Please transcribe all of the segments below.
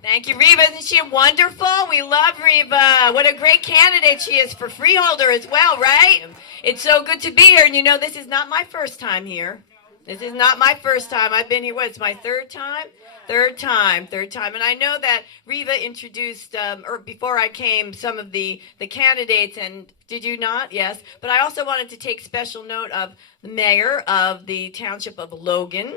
Thank you, Reva. Isn't she wonderful? We love Reva. What a great candidate she is for freeholder as well, right? It's so good to be here. And you know, this is not my first time here. This is not my first time. I've been here, what, it's my third time? Third time. And I know that Reva introduced, or before I came, some of the candidates, and did you not? Yes. But I also wanted to take special note of the mayor of the township of Logan.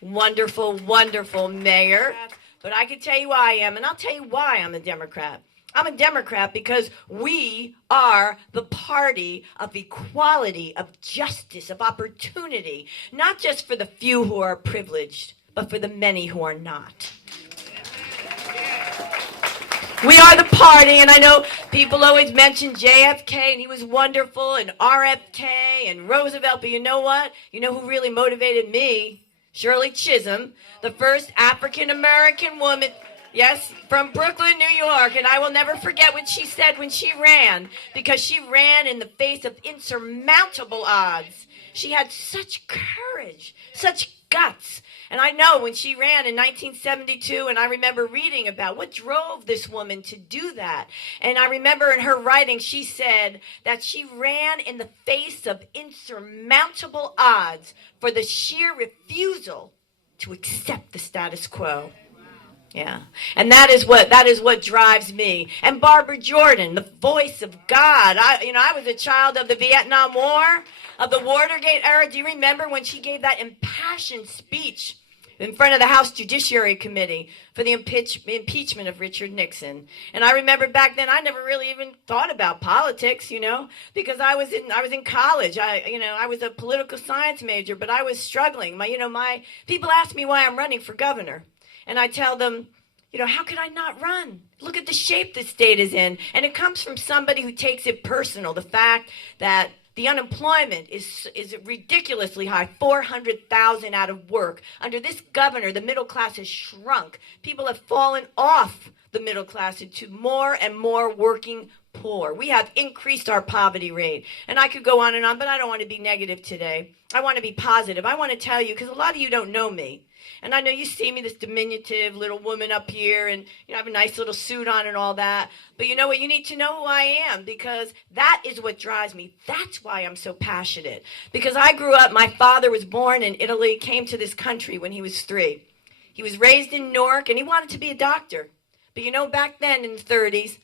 Wonderful, wonderful mayor. But I can tell you why I am, and I'll tell you why I'm a Democrat. I'm a Democrat because we are the party of equality, of justice, of opportunity, not just for the few who are privileged, but for the many who are not. We are the party, and I know people always mention JFK, and he was wonderful, and RFK, and Roosevelt, but you know what? You know who really motivated me? Shirley Chisholm, the first African-American woman, yes, from Brooklyn, New York, and I will never forget what she said when she ran, because she ran in the face of insurmountable odds. She had such courage, such guts. And I know when she ran in 1972, and I remember reading about what drove this woman to do that. And I remember in her writing, she said that she ran in the face of insurmountable odds for the sheer refusal to accept the status quo. Yeah. And that is what drives me. And Barbara Jordan, the voice of God. I was a child of the Vietnam War, of the Watergate era. Do you remember when she gave that impassioned speech in front of the House Judiciary Committee for the impeachment of Richard Nixon? And I remember back then I never really even thought about politics, because I was in college. I was a political science major, but I was struggling. My people ask me why I'm running for governor. And I tell them, how could I not run? Look at the shape the state is in. And it comes from somebody who takes it personal. The fact that the unemployment is ridiculously high, 400,000 out of work. Under this governor, the middle class has shrunk. People have fallen off the middle class into more and more working poor. We have increased our poverty rate. And I could go on and on, but I don't want to be negative today. I want to be positive. I want to tell you, because a lot of you don't know me. And I know you see me, this diminutive little woman up here, and I have a nice little suit on and all that. But you know what? You need to know who I am, because that is what drives me. That's why I'm so passionate. Because I grew up, my father was born in Italy, came to this country when he was 3. He was raised in Newark, and he wanted to be a doctor. But back then in the 30s,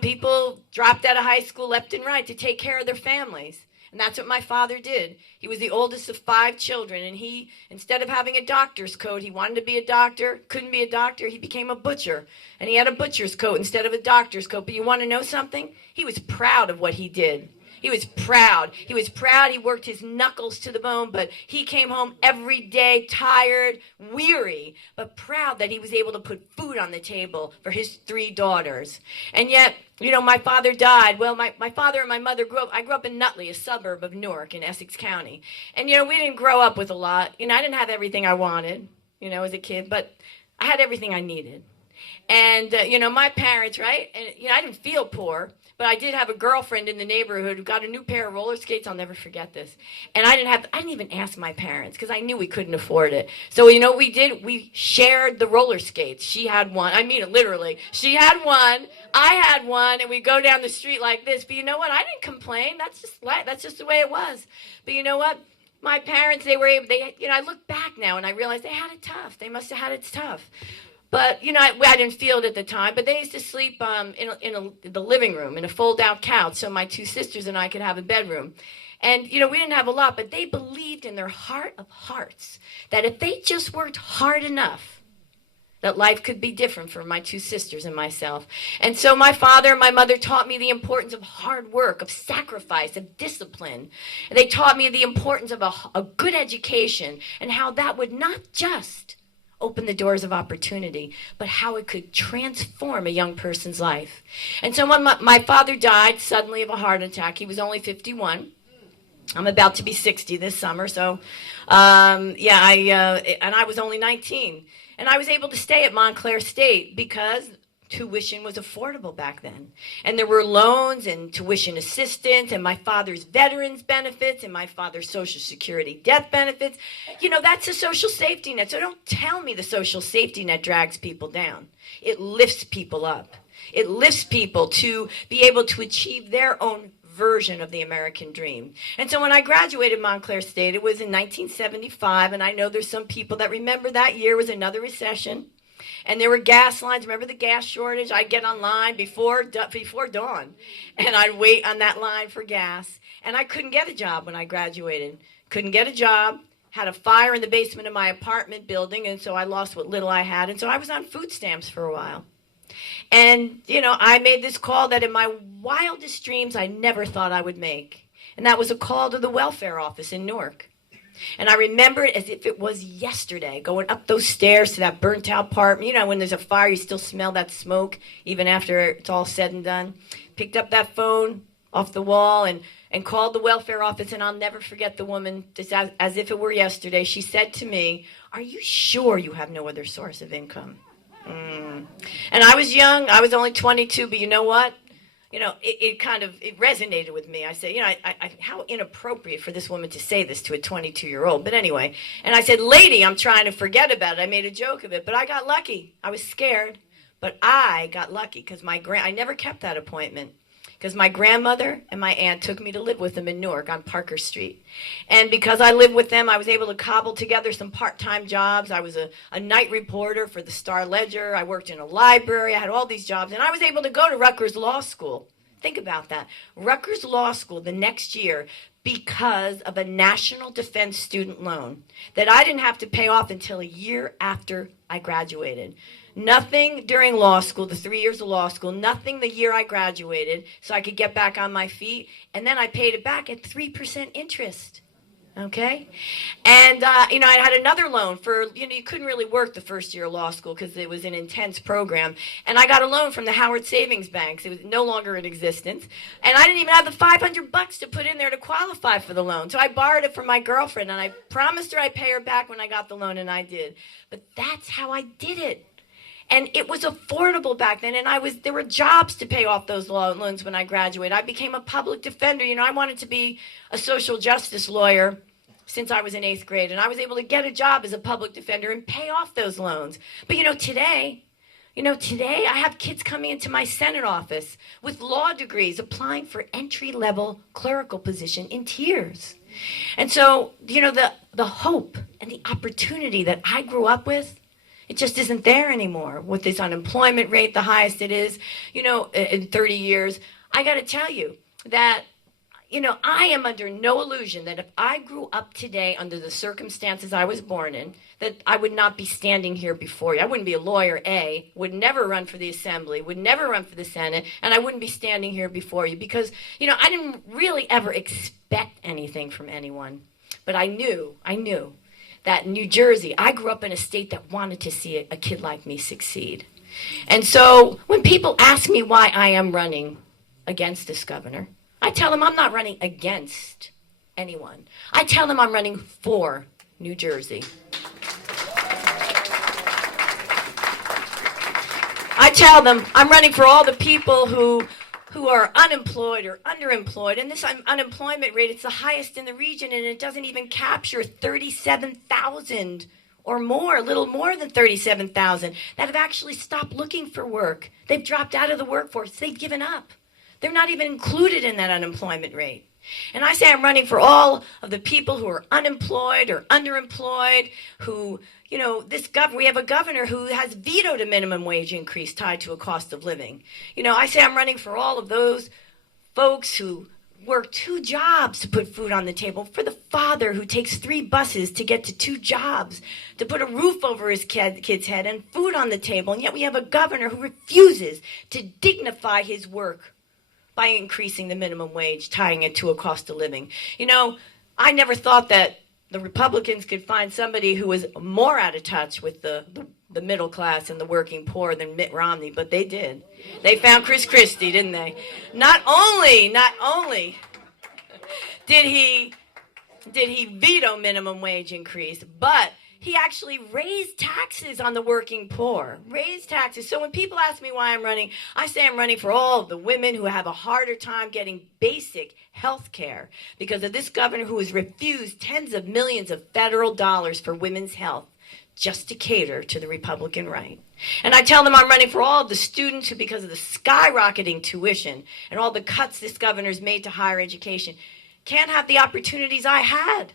people dropped out of high school left and right to take care of their families. And that's what my father did. He was the oldest of 5 children, and he, instead of having a doctor's coat, he wanted to be a doctor, couldn't be a doctor, he became a butcher. And he had a butcher's coat instead of a doctor's coat. But you want to know something? He was proud of what he did. He was proud. He was proud. He worked his knuckles to the bone, but he came home every day tired, weary, but proud that he was able to put food on the table for his 3 daughters. And yet, my father died. Well, my father and my mother I grew up in Nutley, a suburb of Newark in Essex County. And, we didn't grow up with a lot. I didn't have everything I wanted, as a kid, but I had everything I needed. And, my parents, right? And, I didn't feel poor. But I did have a girlfriend in the neighborhood who got a new pair of roller skates. I'll never forget this. And I didn't even ask my parents because I knew we couldn't afford it. So what we did? We shared the roller skates. She had one. I mean it literally. She had one. I had one, and we go down the street like this. But you know what? I didn't complain. That's just the way it was. But you know what? My parents, I look back now and I realize they had it tough. They must have had it tough. But, I didn't feel it at the time, but they used to sleep in the living room in a fold-out couch so my 2 sisters and I could have a bedroom. And, we didn't have a lot, but they believed in their heart of hearts that if they just worked hard enough, that life could be different for my 2 sisters and myself. And so my father and my mother taught me the importance of hard work, of sacrifice, of discipline. And they taught me the importance of a good education and how that would not just open the doors of opportunity, but how it could transform a young person's life. And so when my father died suddenly of a heart attack, he was only 51. I'm about to be 60 this summer, so and I was only 19. And I was able to stay at Montclair State because tuition was affordable back then. And there were loans and tuition assistance and my father's veterans benefits and my father's Social Security death benefits. You know, that's a social safety net. So don't tell me the social safety net drags people down. It lifts people up. It lifts people to be able to achieve their own version of the American dream. And so when I graduated Montclair State, it was in 1975, and I know there's some people that remember that year was another recession. And there were gas lines. Remember the gas shortage? I'd get online before dawn, and I'd wait on that line for gas. And I couldn't get a job when I graduated. Couldn't get a job. Had a fire in the basement of my apartment building, and so I lost what little I had. And so I was on food stamps for a while. And, you know, I made this call that in my wildest dreams I never thought I would make. And that was a call to the welfare office in Newark. And I remember it as if it was yesterday, going up those stairs to that burnt out part. You know, when there's a fire, you still smell that smoke, even after it's all said and done. Picked up that phone off the wall and called the welfare office, and I'll never forget the woman, just as if it were yesterday. She said to me, "Are you sure you have no other source of income?" And I was young. I was only 22, but you know what? You know, it resonated with me. I said, you know, how inappropriate for this woman to say this to a 22-year-old. But anyway, and I said, "Lady, I'm trying to forget about it." I made a joke of it, but I got lucky. I was scared, but I got lucky because I never kept that appointment. Because my grandmother and my aunt took me to live with them in Newark on Parker Street. And because I lived with them, I was able to cobble together some part-time jobs. I was a night reporter for the Star-Ledger. I worked in a library. I had all these jobs. And I was able to go to Rutgers Law School. Think about that. Rutgers Law School the next year because of a National Defense Student Loan that I didn't have to pay off until a year after I graduated. Nothing during law school, the 3 years of law school, nothing the year I graduated so I could get back on my feet. And then I paid it back at 3% interest. Okay? And, you know, I had another loan for, you know, you couldn't really work the first year of law school because it was an intense program. And I got a loan from the Howard Savings Banks. It was no longer in existence. And I didn't even have the $500 to put in there to qualify for the loan. So I borrowed it from my girlfriend, and I promised her I'd pay her back when I got the loan, and I did. But that's how I did it. And it was affordable back then, and there were jobs to pay off those loans when I graduated. I became a public defender. You know, I wanted to be a social justice lawyer since I was in 8th grade, and I was able to get a job as a public defender and pay off those loans. But today I have kids coming into my Senate office with law degrees applying for entry-level clerical position in tears. And so, the hope and the opportunity that I grew up with, it just isn't there anymore with this unemployment rate, the highest it is, in 30 years. I got to tell you that, I am under no illusion that if I grew up today under the circumstances I was born in, that I would not be standing here before you. I wouldn't be a lawyer, would never run for the Assembly, would never run for the Senate, and I wouldn't be standing here before you because, I didn't really ever expect anything from anyone. But I knew that in New Jersey, I grew up in a state that wanted to see a kid like me succeed. And so when people ask me why I am running against this governor, I tell them I'm not running against anyone. I tell them I'm running for New Jersey. I tell them I'm running for all the people who are unemployed or underemployed. And this unemployment rate, it's the highest in the region, and it doesn't even capture 37,000 or more, a little more than 37,000, that have actually stopped looking for work. They've dropped out of the workforce. They've given up. They're not even included in that unemployment rate. And I say I'm running for all of the people who are unemployed or underemployed, who, we have a governor who has vetoed a minimum wage increase tied to a cost of living. I say I'm running for all of those folks who work 2 jobs to put food on the table, for the father who takes 3 buses to get to 2 jobs, to put a roof over his kid's head and food on the table. And yet we have a governor who refuses to dignify his work by increasing the minimum wage, tying it to a cost of living. I never thought that the Republicans could find somebody who was more out of touch with the middle class and the working poor than Mitt Romney, but they did. They found Chris Christie, didn't they? Not only did he veto minimum wage increase, but He actually raised taxes on the working poor, raised taxes. So when people ask me why I'm running, I say I'm running for all of the women who have a harder time getting basic health care because of this governor who has refused tens of millions of federal dollars for women's health just to cater to the Republican right. And I tell them I'm running for all of the students who, because of the skyrocketing tuition and all the cuts this governor's made to higher education, can't have the opportunities I had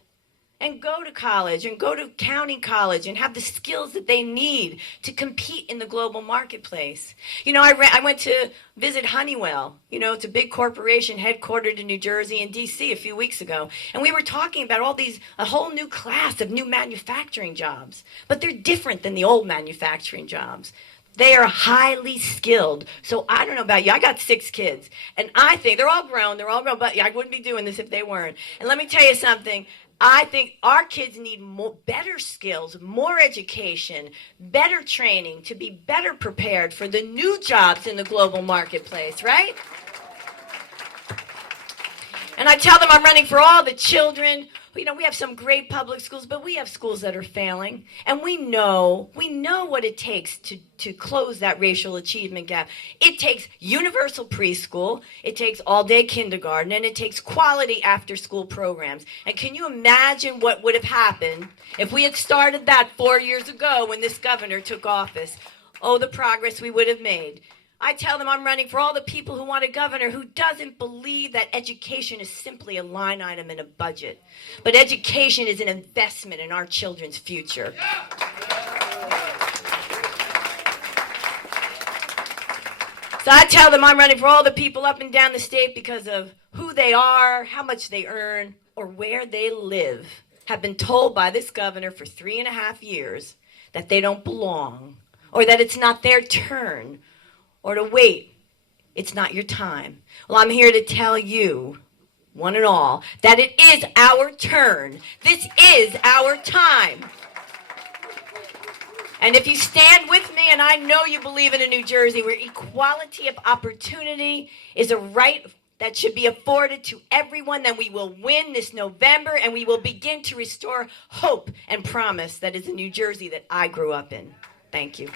and go to college and go to county college and have the skills that they need to compete in the global marketplace. You know, I went to visit Honeywell. You know, it's a big corporation headquartered in New Jersey and D.C. a few weeks ago. And we were talking about a whole new class of new manufacturing jobs. But they're different than the old manufacturing jobs. They are highly skilled. So I don't know about you. I got 6 kids. And I think they're all grown. But I wouldn't be doing this if they weren't. And let me tell you something. I think our kids need better skills, more education, better training to be better prepared for the new jobs in the global marketplace, right? And I tell them I'm running for all the children. You know, we have some great public schools, but we have schools that are failing. And we know what it takes to close that racial achievement gap. It takes universal preschool, it takes all-day kindergarten, and it takes quality after-school programs. And can you imagine what would have happened if we had started that 4 years ago when this governor took office? Oh, the progress we would have made. I tell them I'm running for all the people who want a governor who doesn't believe that education is simply a line item in a budget. But education is an investment in our children's future. So I tell them I'm running for all the people up and down the state because of who they are, how much they earn, or where they live, have been told by this governor for 3.5 years that they don't belong, or that it's not their turn, or to wait, it's not your time. Well, I'm here to tell you, one and all, that it is our turn. This is our time. And if you stand with me, and I know you believe in a New Jersey where equality of opportunity is a right that should be afforded to everyone, then we will win this November, and we will begin to restore hope and promise that is the New Jersey that I grew up in. Thank you.